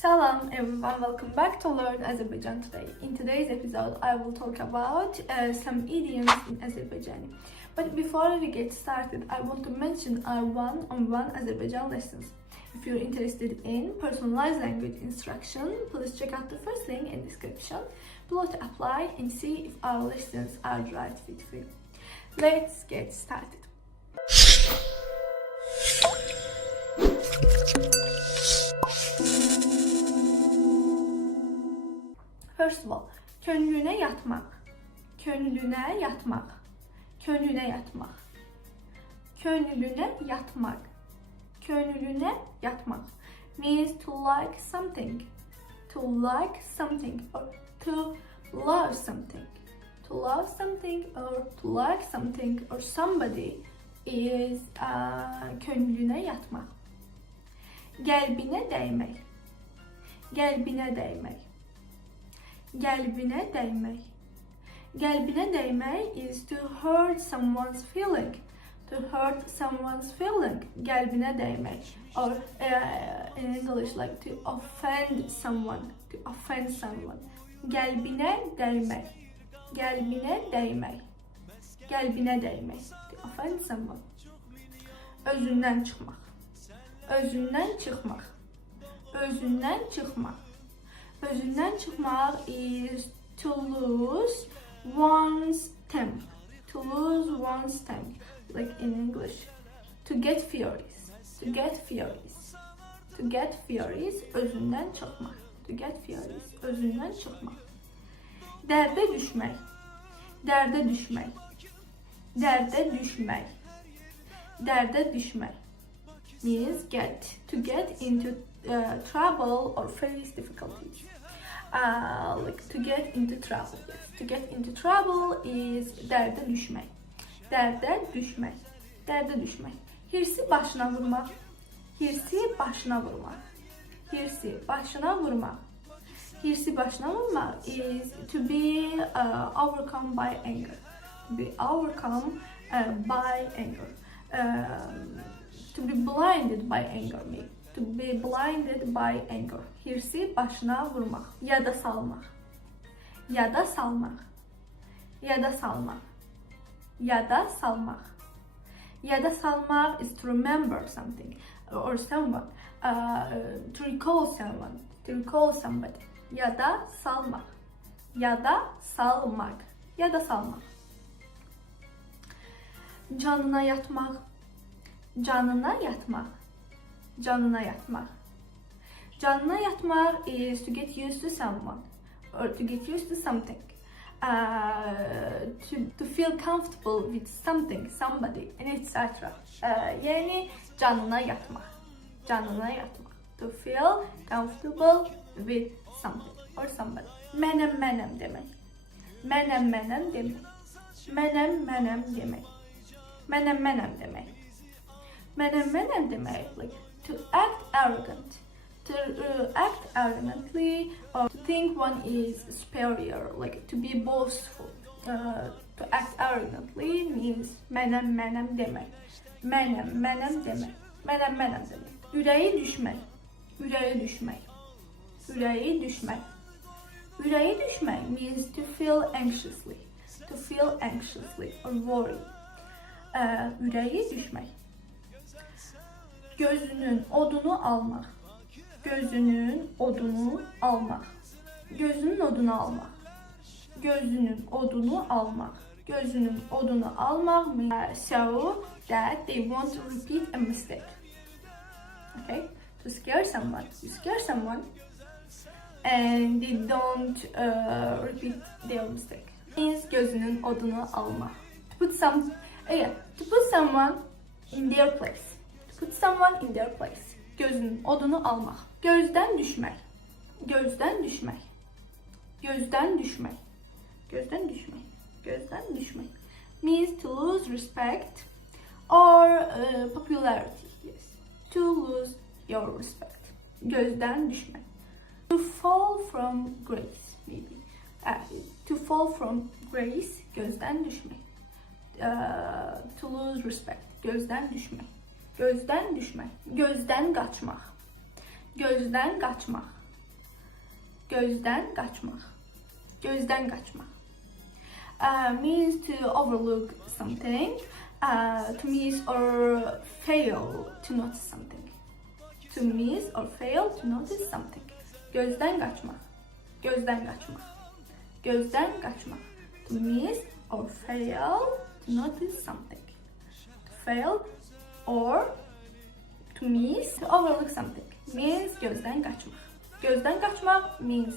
Salam everyone, welcome back to Learn Azerbaijan today. In today's episode, I will talk about some idioms in Azerbaijani. But before we get started, I want to mention our one-on-one Azerbaijan lessons. If you're interested in personalized language instruction, please check out the first link in description below to apply and see if our lessons are the right fit for you. Let's get started. First of all, könlüne yatmak, könlüne yatmak, könlüne yatmak, könlüne yatmak, könlüne yatmak means to like something, or to love something, or somebody is könlüne yatmak. Gəlbinə dəymək, gəlbinə dəymək, gəlbinə dəymək. Gəlbinə dəymək is to hurt someone's feeling. Gəlbinə dəymək. Or in English, like to offend someone. Gəlbinə dəymək. Gəlbinə dəymək. Gəlbinə dəymək. To offend someone. Özündən çıxmaq. Özündən çıxmaq. Özündən çıxmaq. Özündən çıxmaq is to lose one's temper. Like in English. To get furious. Özündən çıxmaq. Özündən çıxmaq. Dərdə düşmək. Dərdə düşmək means to get into trouble or face difficulties. Like to get into trouble. Yes. To get into trouble is dərdə düşmək. Dərdə düşmək. Hirsi başına vurmaq. Hirsi başına vurmaq is to be overcome by anger. To be blinded by anger, maybe. To be blinded by anger. Hirsi başına vurmaq. Yada salmaq. Yada salmaq is to remember something or someone. To recall somebody. Yada salmaq. Canına yatmaq. Canına yatmaq is to get used to someone or to get used to something. To feel comfortable with something, somebody, and etc. Yani canına yatmaq. To feel comfortable with something or somebody. Mənim demək. Mənim demək, like to act arrogant, arrogantly, or to think one is superior, like to be boastful. To act arrogantly means mənim demək. Ürəyi düşmək means to feel anxiously or worry. Ürəyi düşmək. Gözünün odunu almaq. Means so that they won't repeat a mistake. Okay? To scare someone. You scare someone and they don't repeat their mistake. Means gözünün odunu almaq. To put someone in their place. Gözünün odunu almaq. Gözdən düşmək. Means to lose respect or popularity. Yes. To lose your respect. Gözdən düşmək. To fall from grace, maybe. To fall from grace, gözdən düşmək. To lose respect, gözdən düşmək. Gözdən düşmək. Gözdən qaçmaq. Gözdən qaçmaq. Gözden kaçmak. Gözden kaçmak. Means to overlook something, to miss or fail to notice something. To miss or fail to notice something. Gözden kaçmak. Gözden kaçmak. Gözden kaçmak. To miss or fail to notice something. To fail or to miss, to overlook something. Means gözden kaçmak. Gözden kaçmak means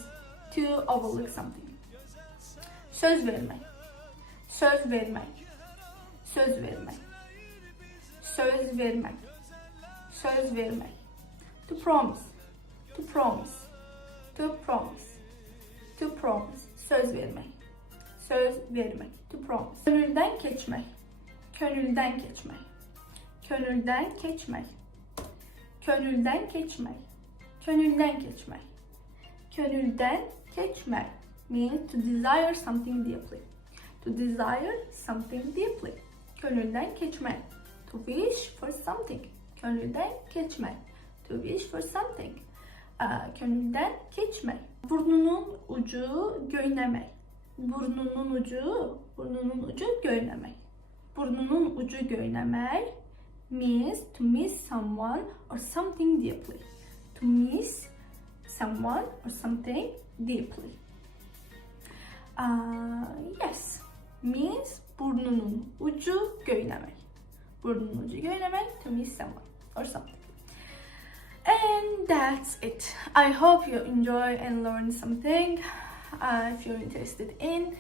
to overlook something. Söz vermek. Söz vermek. Söz vermek. Söz vermek. Söz vermek. To promise. To promise. To promise. To promise. Söz vermek. Söz vermek. To promise. Gönülden geçmek. Gönülden geçmek. Gönülden geçmek. Gönülden geçmek. Gönülden geçmek. Gönülden geçmek means to desire something deeply. To desire something deeply. Gönülden geçmek. To wish for something. Gönülden geçmek. To wish for something. Gönülden geçmek. Burnunun ucu göğnemek. Burnunun ucu göğnemek. Burnunun ucu göğnemek means to miss someone or something deeply. To miss someone or something deeply. Yes, means burnunun ucu göğnemek. Burnunun ucu göğnemek, to miss someone or something. And that's it. I hope you enjoy and learn something. If you're interested in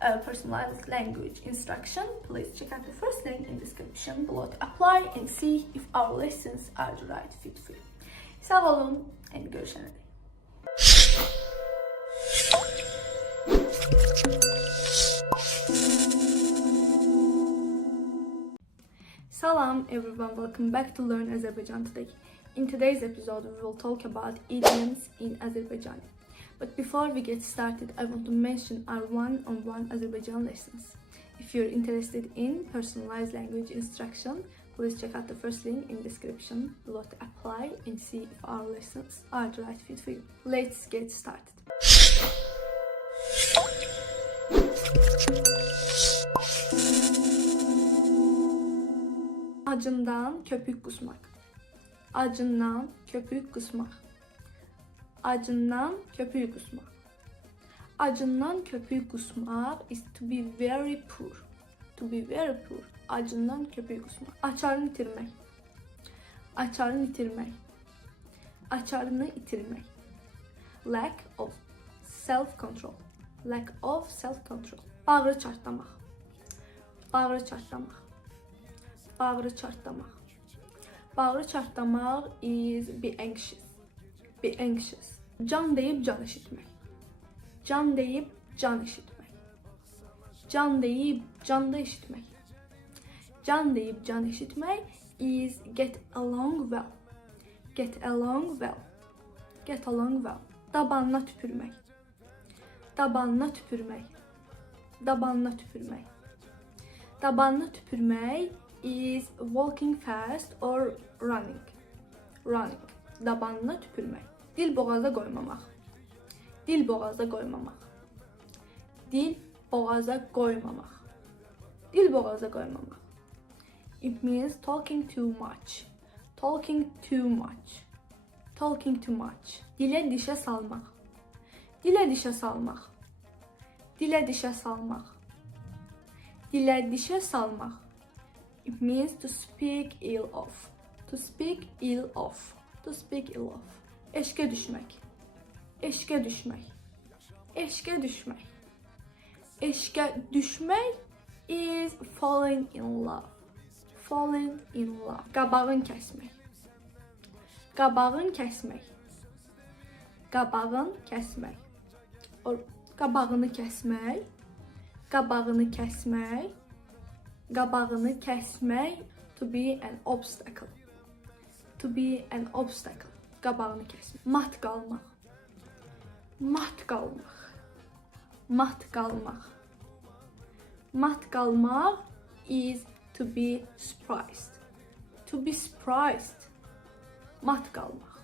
personalized language instruction, please check out the first link in the description below to apply and see if our lessons are the right fit for you. Sağ olun and görüşene dek. Salam everyone, welcome back to Learn Azerbaijan today. In today's episode, we will talk about idioms in Azerbaijani. But before we get started, I want to mention our one-on-one Azerbaijan lessons. If you're interested in personalized language instruction, please check out the first link in the description below to apply and see if our lessons are the right fit for you. Let's get started. Acından köpük kusmak. Acından köpük kusmak. Acından köpüğü kusmak. Acından köpüğü kusmak is to be very poor. To be very poor. Acından köpüğü kusmak. Açarını itirmek. Açarını itirmek. Açarını itirmek. Lack of self-control. Lack of self-control. Bağrı çartlamak. Bağrı çartlamak. Bağrı çartlamak. Bağrı çartlamak is be anxious. Be anxious. Can deyip can işitmek. Can deyip can işitmek. Can deyip canda işitmek. Can deyip can işitmek is get along well. Get along well. Get along well. Tabanına tüpürmek. Tabanına tüpürmek. Tabanına tüpürmek. Tabanına tüpürmek is walking fast or running. Running. Tabanına tüpürmek. Dil boğaza koymamak. Dil boğaza koymamak. Dil boğaza koymamak. Dil boğaza koymamak. It means talking too much. Talking too much. Talking too much. Dile dişe salmak. Dile dişe salmak. Dile dişe salmak. Dile dişe salmak. It means to speak ill of. To speak ill of. To speak ill of. Eşke düşmek. Eşke düşmek. Eşke düşmek. Eşke düşmek is falling in love. Falling in love. Qabağın kəsmək. Qabağın kəsmək. Qabağın kəsmək. Or qabağını kəsmək. Qabağını kəsmək. Qabağını kəsmək. To be an obstacle. To be an obstacle. Qabağını kəsmək. Mat qalmaq. Mat qalmaq. Mat qalmaq. Mat qalmaq is to be surprised. To be surprised. Mat qalmaq.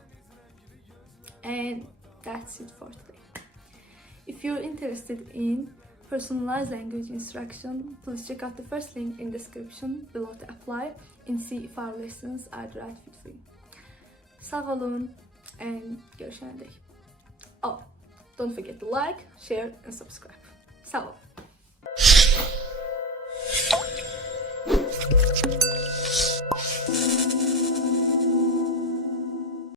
And that's it for today. If you're interested in personalized language instruction, please check out the first link in description below to apply and see if our lessons are the right fit for you. Sağ olun and görüşene dek. Oh, don't forget to like, share and subscribe. Sağ olun.